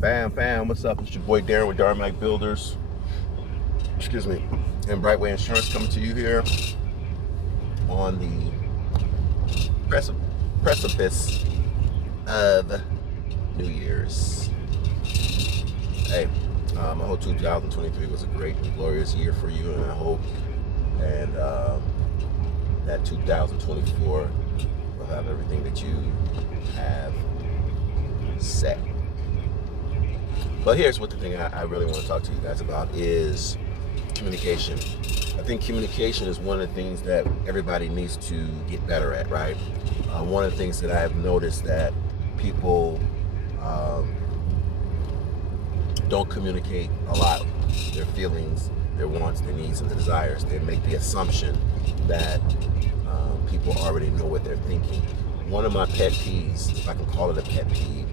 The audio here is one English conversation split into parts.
Fam, what's up? It's your boy Darren with Darmac Builders. Excuse me. And Brightway Insurance coming to you here on the precipice of New Year's. Hey, I hope 2023 was a great and glorious year for you, and I hope that 2024 will have everything that you have set. But here's what the thing I really want to talk to you guys about is communication. I think communication is one of the things that everybody needs to get better at, right? One of the things that I've noticed that people don't communicate a lot, their feelings, their wants, their needs, and their desires. They make the assumption that people already know what they're thinking. One of my pet peeves, if I can call it a pet peeve,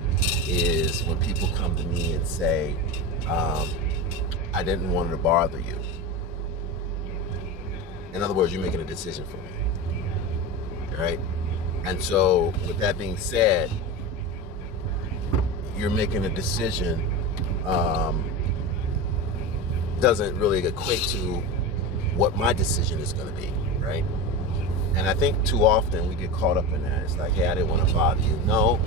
is when people come to me and say, I didn't want to bother you. In other words, you're making a decision for me, right? And so with that being said, you're making a decision doesn't really equate to what my decision is going to be, right? And I think too often we get caught up in that. It's like, hey, I didn't want to bother you. No,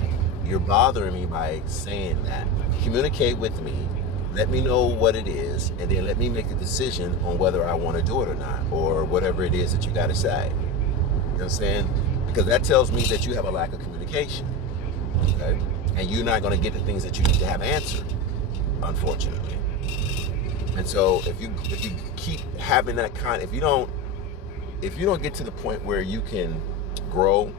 you're bothering me by saying that. Communicate with me. Let me know what it is, and then let me make a decision on whether I want to do it or not, or whatever it is that you got to say. You know what I'm saying? Because that tells me that you have a lack of communication, okay? And you're not going to get the things that you need to have answered, unfortunately. And so if you keep having that if you don't get to the point where you can grow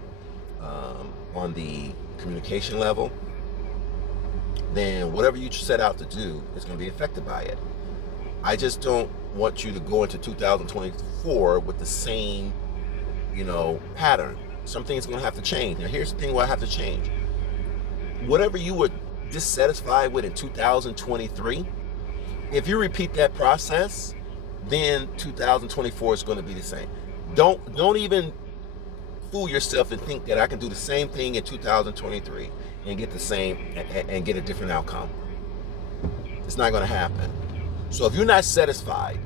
on the communication level, then whatever you set out to do is going to be affected by it. I just don't want you to go into 2024 with the same, pattern. Something's going to have to change. Now, here's the thing where I have to change. Whatever you were dissatisfied with in 2023, if you repeat that process, then 2024 is going to be the same. Don't even fool yourself and think that I can do the same thing in 2023 and get the same and get a different outcome. It's not going to happen. So if you're not satisfied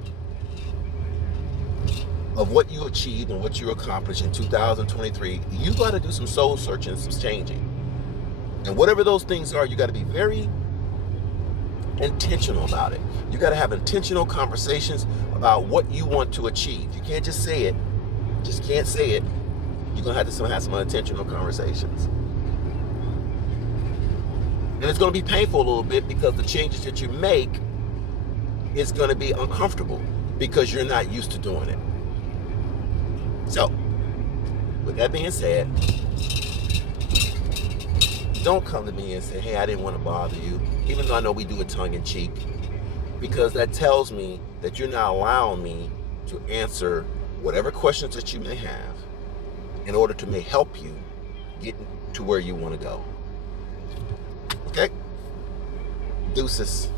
of what you achieved and what you accomplished in 2023, you got to do some soul searching, some changing. And whatever those things are, you got to be very intentional about it. You got to have intentional conversations about what you want to achieve. You can't just say it. Just can't say it. You're going to have some unintentional conversations. And it's going to be painful a little bit because the changes that you make is going to be uncomfortable because you're not used to doing it. So, with that being said, don't come to me and say, hey, I didn't want to bother you, even though I know we do it tongue in cheek, because that tells me that you're not allowing me to answer whatever questions that you may have in order to help you get to where you want to go. Okay? Deuces.